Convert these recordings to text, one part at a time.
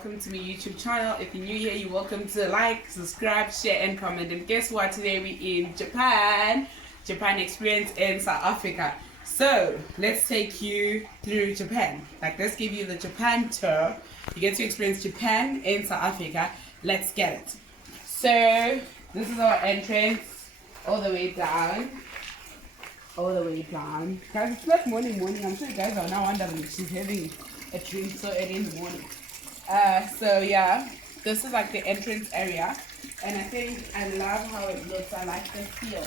Welcome to my YouTube channel. If you're new here, you're welcome to like, subscribe, share, and comment. And guess what? Today we're in Japan experience in South Africa. So let's take you through Japan. Let's give you the Japan tour. You get to experience Japan in South Africa. Let's get it. So this is our entrance, all the way down. Guys, it's not morning. I'm sure you guys are now wondering if she's having a drink so early in the morning. So yeah, this is like the entrance area, and I love how it looks. I like the feel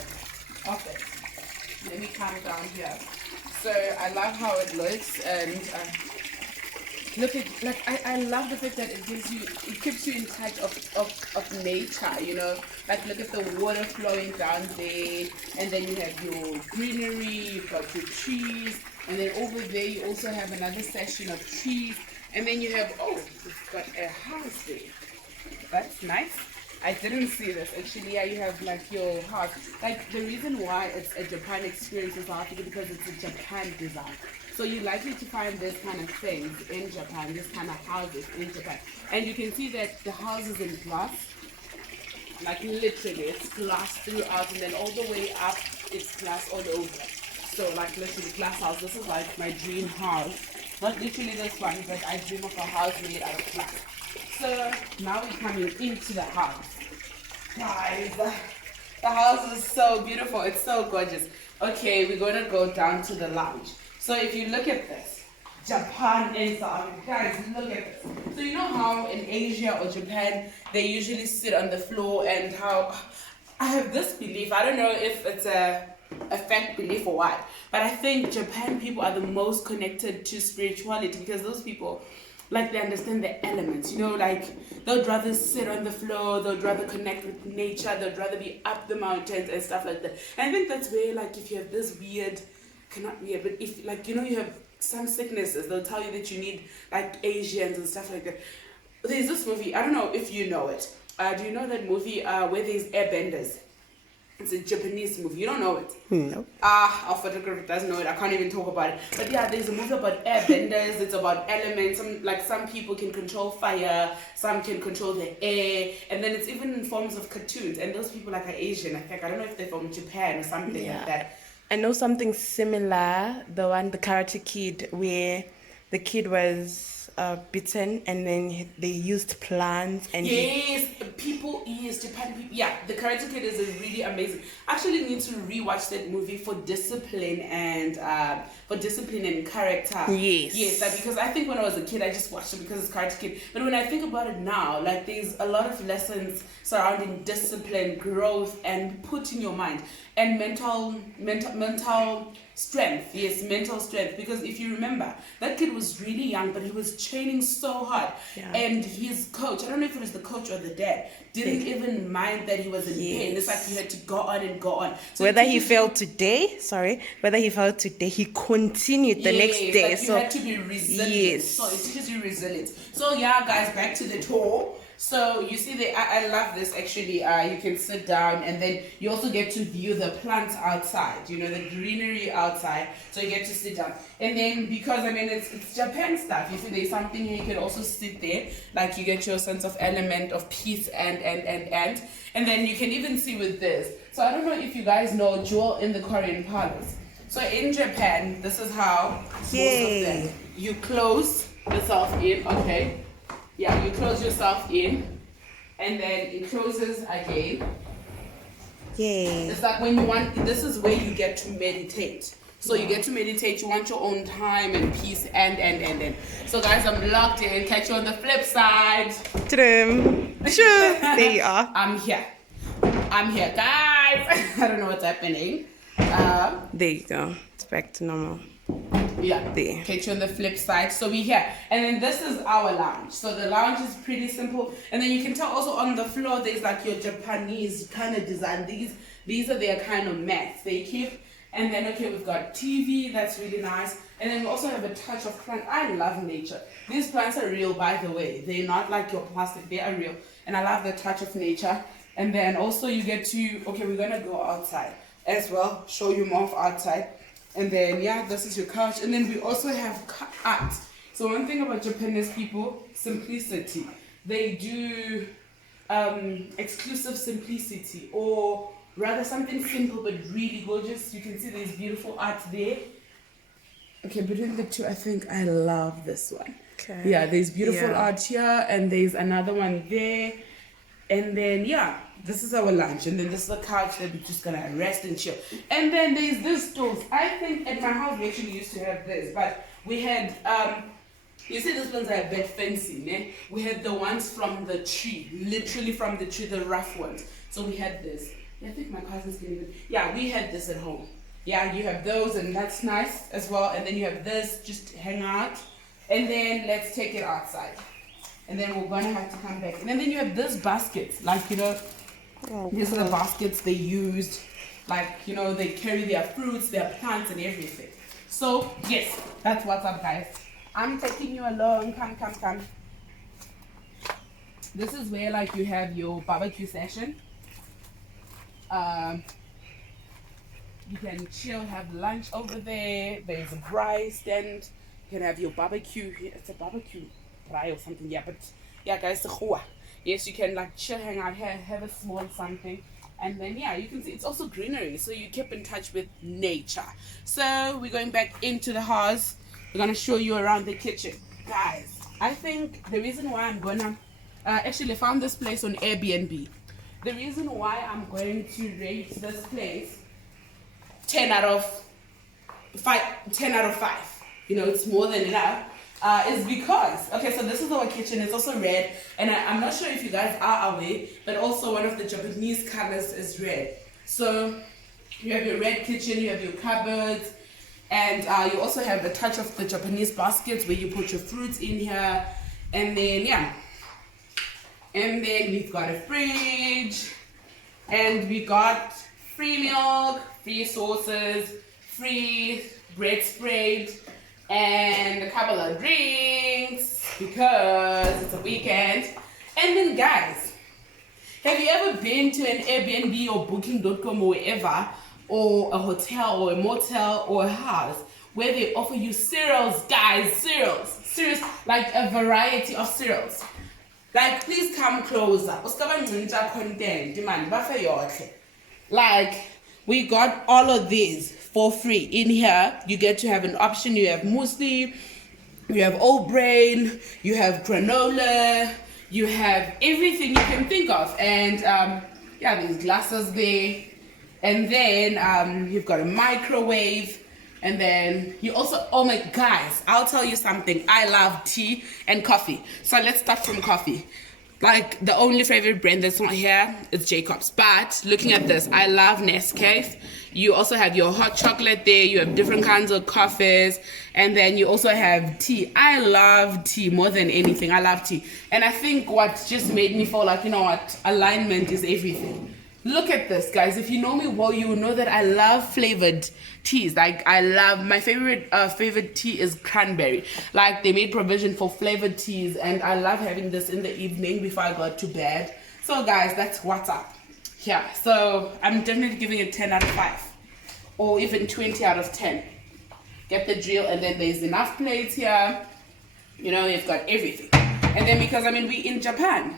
of it. Let me calm down here. So I love how it looks, and look at I love the fact that it keeps you in touch of nature. You know, look at the water flowing down there, and then you have your greenery, you've got your trees, and then over there you also have another section of trees. And then you have, you've got a house there. That's nice. I didn't see this. Actually, yeah, you have your house. The reason why it's a Japan experience in South Africa because it's a Japan design. So you're likely to find this kind of things in Japan, this kind of houses in Japan. And you can see that the house is in glass. Literally, it's glass throughout, and then all the way up, it's glass all over. So literally glass house. This is my dream house. Not literally this one, but I dream of a house made out of glass. So now we're coming into the house. Guys, the house is so beautiful. It's so gorgeous. Okay, we're going to go down to the lounge. So if you look at this, Japan in South Africa. Guys, look at this. So you know how in Asia or Japan, they usually sit on the floor, and how I have this belief. I don't know if it's a fact belief or what, but I think Japan people are the most connected to spirituality because those people they understand the elements, they'd rather sit on the floor, they'd rather connect with nature, they'd rather be up the mountains and stuff like that. And I think that's where if you have this but if you have some sicknesses, they'll tell you that you need Asians and stuff like that. There's this movie, I don't know if you know it. Do you know that movie where there's airbenders? It's a Japanese movie. You don't know it? No. Our photographer doesn't know it. I can't even talk about it. But yeah, there's a movie about airbenders. It's about elements. Some people can control fire. Some can control the air. And then it's even in forms of cartoons. And those people are Asian. I think I don't know if they're from Japan or something like that. I know something similar. The Karate Kid, where the kid was bitten, and then they used plants and Japan people. Yeah, the Karate Kid is really amazing. I actually need to rewatch that movie for discipline and character. Yes, because I think when I was a kid I just watched it because it's Karate Kid. But when I think about it now, there's a lot of lessons surrounding discipline, growth, and putting your mind and mental strength. Yes, mental strength. Because if you remember, that kid was really young, but he was training so hard. Yeah. And his coach, I don't know if it was the coach or the dad, didn't even mind that he was in pain. It's he had to go on and go on. So whether he failed today, he continued the next day. You had to be resilient. Yes. So it teaches you resilience. So yeah, guys, back to the tour. So you see I love this actually. You can sit down, and then you also get to view the plants outside, the greenery outside. So you get to sit down. And then because it's Japan stuff, you see there's something here, you can also sit there. You get your sense of element of peace and then you can even see with this. So I don't know if you guys know Jewel in the Korean Palace. So in Japan, this is how most of them. You close yourself in, okay? Yeah, you close yourself in, and then it closes again. Yeah. It's when you want, this is where you get to meditate. So you get to meditate, you want your own time and peace, and. So guys, I'm locked in. Catch you on the flip side. Sure, there you are. I'm here, guys. I don't know what's happening. There you go. It's back to normal. Yeah, there. Catch you on the flip side. So we're here, and then this is our lounge. So the lounge is pretty simple, and then you can tell also on the floor there's your Japanese kind of design. These are their kind of mats they keep, and then we've got TV. That's really nice, and then we also have a touch of plant. I love nature. These plants are real, by the way. They're not your plastic. They are real, and I love the touch of nature. And then also you get to we're gonna go outside as well. Show you more of outside. And then, this is your couch. And then we also have art. So So one thing about Japanese people, simplicity. They do exclusive simplicity, or rather something simple but really gorgeous. You can see there's beautiful art there. Okay, between the two, I think I love this one. Okay. Yeah, there's beautiful Yeah. art here, and there's another one there. And then, yeah, this is our lunch. And then this is the couch that we're just gonna rest and chill. And then there's this stools. I think at my house we actually used to have this, but we had, you see these ones are a bit fancy, ne? We had the ones from the tree, literally from the tree, the rough ones. So we had this. Yeah, I think my cousins can even, yeah, we had this at home. Yeah, you have those, and that's nice as well. And then you have this, just hang out. And then let's take it outside. And then we're gonna have to come back. And then you have this baskets, like, you know, these are the baskets they used, like, you know, they carry their fruits, their plants, and everything. So yes, that's what's up, guys. I'm taking you along. Come. This is where, like, you have your barbecue session. You can chill, have lunch over there. There's a braai stand. You can have your barbecue. It's a barbecue braai or something. Yeah, but yeah, guys, yes, you can like chill, hang out here, have a small something. And then, yeah, you can see it's also greenery. So you keep in touch with nature. So we're going back into the house. We're going to show you around the kitchen. Guys, I think the reason why I'm going to... actually, I found this place on Airbnb. The reason why I'm going to rate this place 10 out of 5. You know, it's more than enough. Is because, okay, so this is our kitchen. It's also red, and I'm not sure if you guys are aware, but also one of the Japanese colors is red. So you have your red kitchen, you have your cupboards, and you also have a touch of the Japanese baskets where you put your fruits in here. And then, yeah, and then we've got a fridge, and we got free milk, free sauces, free bread spread, and a couple of drinks because it's a weekend. And then, guys, have you ever been to an Airbnb or booking.com or wherever, or a hotel or a motel or a house where they offer you cereals, guys? Cereals, like a variety of cereals. Like, please come closer. Like, we got all of these for free. In here, you get to have an option. You have muesli, you have oat brain, you have granola, you have everything you can think of. And yeah, there's glasses there. And then you've got a microwave. And then you also, oh my guys, I'll tell you something. I love tea and coffee. So let's start from coffee. Like, the only favorite brand that's not here is Jacob's. But looking at this, I love Nescafe. You also have your hot chocolate there. You have different kinds of coffees. And then you also have tea. I love tea more than anything. I love tea. And I think what just made me feel like, you know what, alignment is everything. Look at this, guys. If you know me well, you will know that I love flavored teas. Like, I love, my favorite tea is cranberry. Like, they made provision for flavored teas, and I love having this in the evening before I go to bed. So, guys, that's what's up. Yeah, so I'm definitely giving it 10 out of 5, or even 20 out of 10. Get the drill. And then there's enough plates here. You know, you've got everything. And then, because, I mean, we in Japan.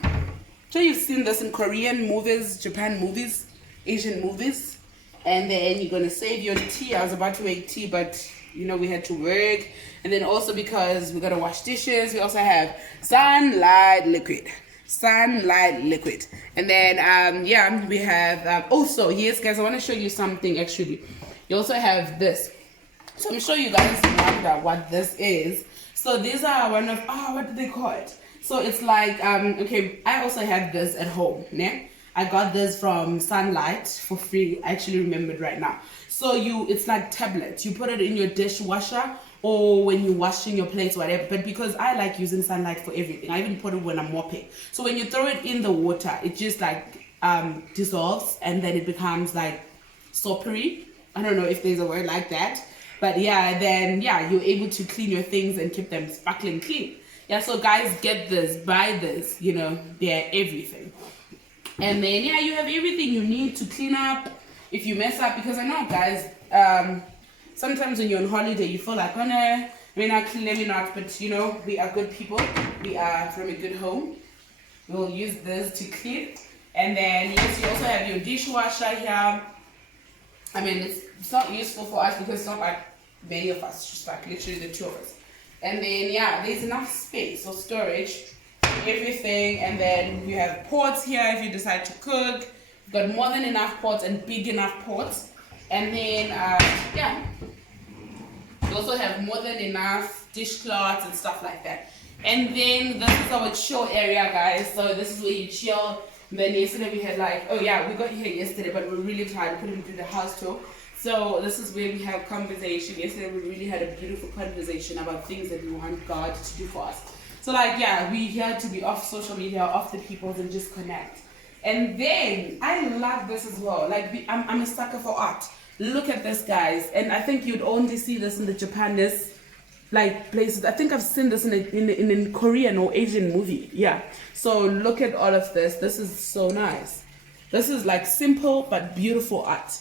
So you've seen this in Korean movies, Japan movies, Asian movies. And then you're going to save your tea. I was about to make tea, but, you know, we had to work. And then also because we got to wash dishes, we also have sunlight liquid. And then, yeah, we have, also, yes, guys, I want to show you something, actually. You also have this. So I'm sure you guys wonder what this is. So these are one of, what do they call it? So it's like, okay, I also have this at home, ne? I got this from Sunlight for free. I actually remembered right now. So it's like tablets. You put it in your dishwasher or when you're washing your plates, whatever. But because I like using Sunlight for everything, I even put it when I'm mopping. So when you throw it in the water, it just like dissolves, and then it becomes like soapery. I don't know if there's a word like that. But yeah, then yeah, you're able to clean your things and keep them sparkling clean. Yeah, so guys, get this, buy this, you know, they're everything. And then, yeah, you have everything you need to clean up if you mess up. Because I know, guys, sometimes when you're on holiday, you feel like, oh no, I mean, clearly not, but you know, we are good people. We are from a good home. We'll use this to clean. And then, yes, you also have your dishwasher here. I mean, it's not useful for us because it's not like many of us, just like literally the two of us. And then, yeah, there's enough space or storage, everything. And then you have pots here if you decide to cook. You've got more than enough pots and big enough pots. And then, yeah, you also have more than enough dishcloths and stuff like that. And then this is our chill area, guys. So this is where you chill. And then yesterday we had like, oh yeah, we got here yesterday, but we're really tired. We couldn't do the house tour. So this is where we have conversation. Yesterday we really had a beautiful conversation about things that we want God to do for us. So like, yeah, we here to be off social media, off the peoples, and just connect. And then I love this as well. Like I'm a sucker for art. Look at this, guys. And I think you'd only see this in the Japanese like places. I think I've seen this in Korean or Asian movie. Yeah. So look at all of this. This is so nice. This is like simple but beautiful art.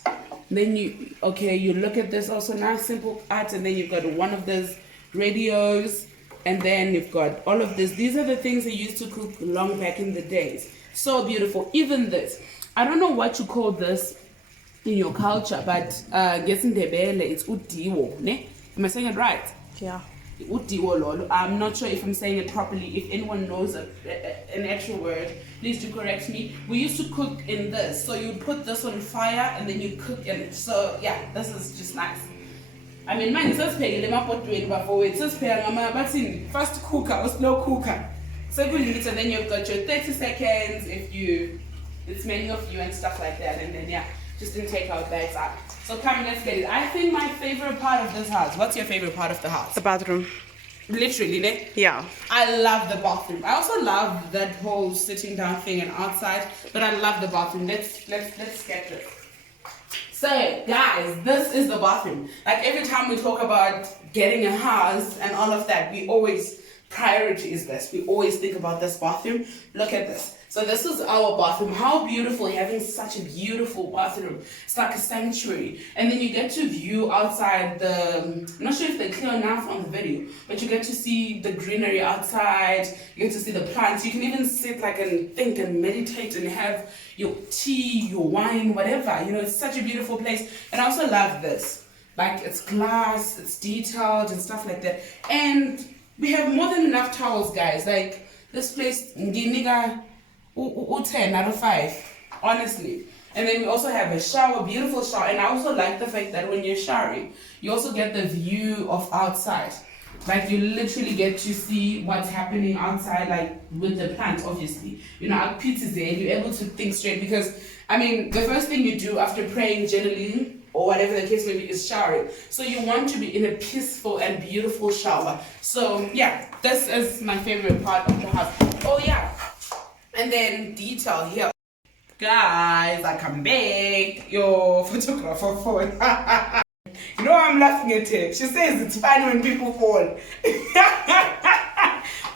Then you look at this also nice simple art, and then you've got one of those radios, and then you've got all of this. These are the things they used to cook long back in the days. So beautiful. Even this. I don't know what you call this in your culture, but getting the bele, it's udiwo, ne? Am I saying it right? Yeah. I'm not sure if I'm saying it properly. If anyone knows an actual word, please do correct me. We used to cook in this. So you put this on fire and then you cook in it. So yeah, this is just nice. I mean, mine says pay before it says pay fast cooker or slow cooker. So good limit, and then you've got your 30 seconds it's many of you and stuff like that, and then yeah, just didn't take our bags out. So come, let's get it. I think my favorite part of this house. What's your favorite part of the house? The bathroom. Literally, ne? Yeah. I love the bathroom. I also love that whole sitting down thing and outside, but I love the bathroom. Let's get this. So guys, this is the bathroom. Like every time we talk about getting a house and all of that, we always priority is this. We always think about this bathroom. Look at this. So this is our bathroom. How beautiful, having such a beautiful bathroom. It's like a sanctuary. And then you get to view outside I'm not sure if they're clear enough on the video, but you get to see the greenery outside. You get to see the plants. You can even sit like and think and meditate and have your tea, your wine, whatever. You know, it's such a beautiful place. And I also love this. Like it's glass, it's detailed and stuff like that. And we have more than enough towels, guys. Like this place, 10 out of 5, honestly. And then we also have a shower, beautiful shower. And I also like the fact that when you're showering, you also get the view of outside. Like you literally get to see what's happening outside, like with the plants, obviously. You know, at Peter's there, you're able to think straight because, I mean, the first thing you do after praying generally, or whatever the case may be, is showering. So you want to be in a peaceful and beautiful shower. So yeah, this is my favorite part of the house. Oh yeah. And then detail here. Guys, I come back. Your photographer phone. You know I'm laughing at her. She says it's fine when people fall.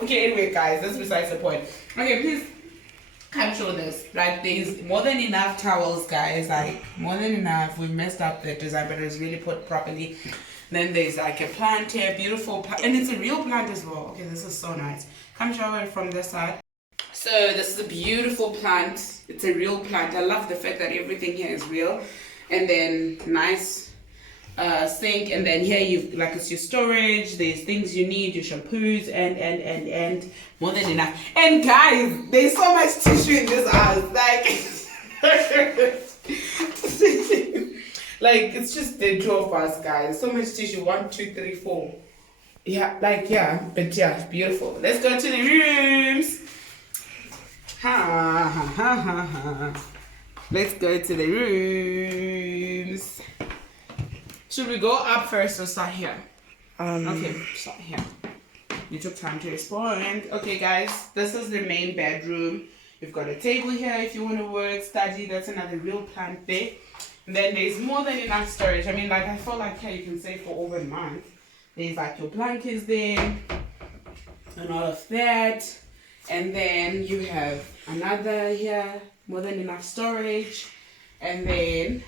Okay, anyway, guys, that's besides the point. Okay, please come show this. Like, there's more than enough towels, guys. Like, more than enough. We messed up the design, but it's really put properly. Then there's like a plant here, beautiful plant. And it's a real plant as well. Okay, this is so nice. Come show it from this side. So this is a beautiful plant. It's a real plant. I love the fact that everything here is real. And then nice sink. And then here you've like it's your storage. There's things you need, your shampoos and more than enough. And guys, there's so much tissue in this house. Like it's just the two of us, guys. So much tissue. 1, 2, 3, 4. Yeah, like yeah, but yeah, beautiful. Let's go to the rooms. Let's go to the rooms. Should we go up first or start here? Okay, start here. You took time to respond. Okay, guys, this is the main bedroom. You've got a table here if you want to work, study. That's another real plant there. And then there's more than enough storage. I mean, like I feel like here you can save for over a month. There's like your blankets there and all of that. And then you have another here, more than enough storage. And then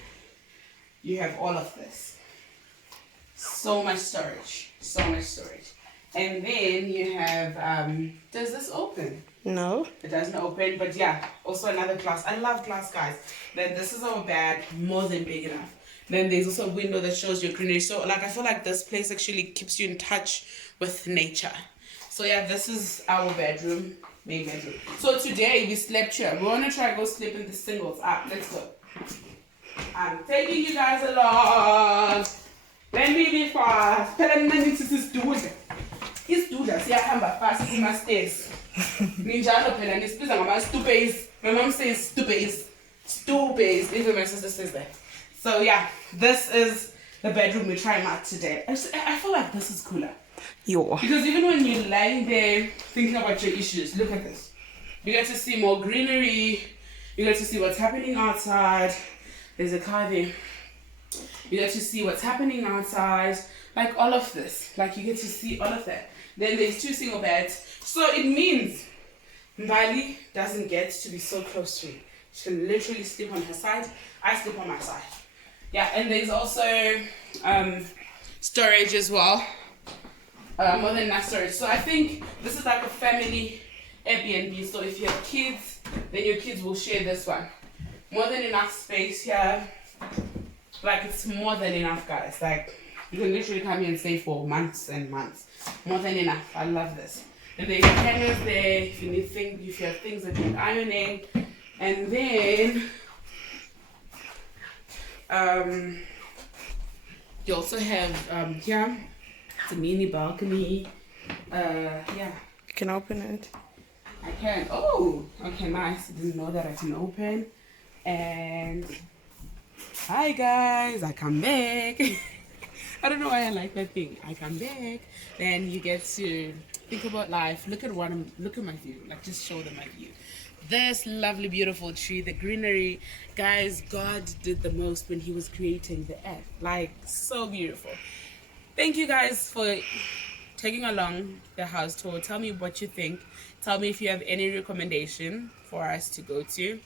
you have all of this. So much storage. So much storage. And then you have, does this open? No. It doesn't open, but yeah, also another glass. I love glass, guys. Then this is our bed, more than big enough. Then there's also a window that shows your greenery. So like I feel like this place actually keeps you in touch with nature. So yeah, this is our bedroom, main bedroom. So today we slept here. We want to try go sleep in the singles. Let's go. I'm taking you guys along. Let me be fast. Phela nina nithi sisiduda. Isiduda siyahamba fast kuma-stairs. Ninjalo phela nisibiza ngama-stupes. My mom says stupes. Stupes. Even my sister says that. So yeah, this is the bedroom we're trying out today. I feel like this is cooler. Yo. Because even when you're lying there thinking about your issues, look at this. You get to see more greenery. You get to see what's happening outside. There's a car there. You get to see what's happening outside. Like all of this. Like you get to see all of that. Then there's 2 single beds. So it means Mbali doesn't get to be so close to me. She can literally sleep on her side. I sleep on my side. Yeah, and there's also storage as well. More than enough storage. So I think this is like a family Airbnb. So if you have kids, then your kids will share this one. More than enough space here. Like it's more than enough, guys. Like you can literally come here and stay for months and months. More than enough. I love this. And there's hangers there if you need things, if you have things that need ironing. And then you also have here the mini balcony. Yeah. You can open it. I can. Oh, okay, nice. Didn't know that I can open. And hi guys, I come back. I don't know why I like that thing. I come back. Then you get to think about life. Look at my view. Like just show them my view. This lovely, beautiful tree, the greenery. Guys, God did the most when he was creating the earth. Like so beautiful. Thank you guys for taking along the house tour. Tell me what you think. Tell me if you have any recommendation for us to go to.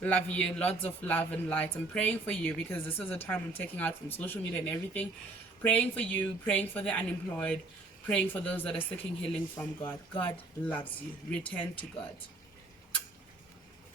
Love you. Lots of love and light. I'm praying for you because this is a time I'm taking out from social media and everything. Praying for you, praying for the unemployed, praying for those that are seeking healing from God. God loves you. Return to God.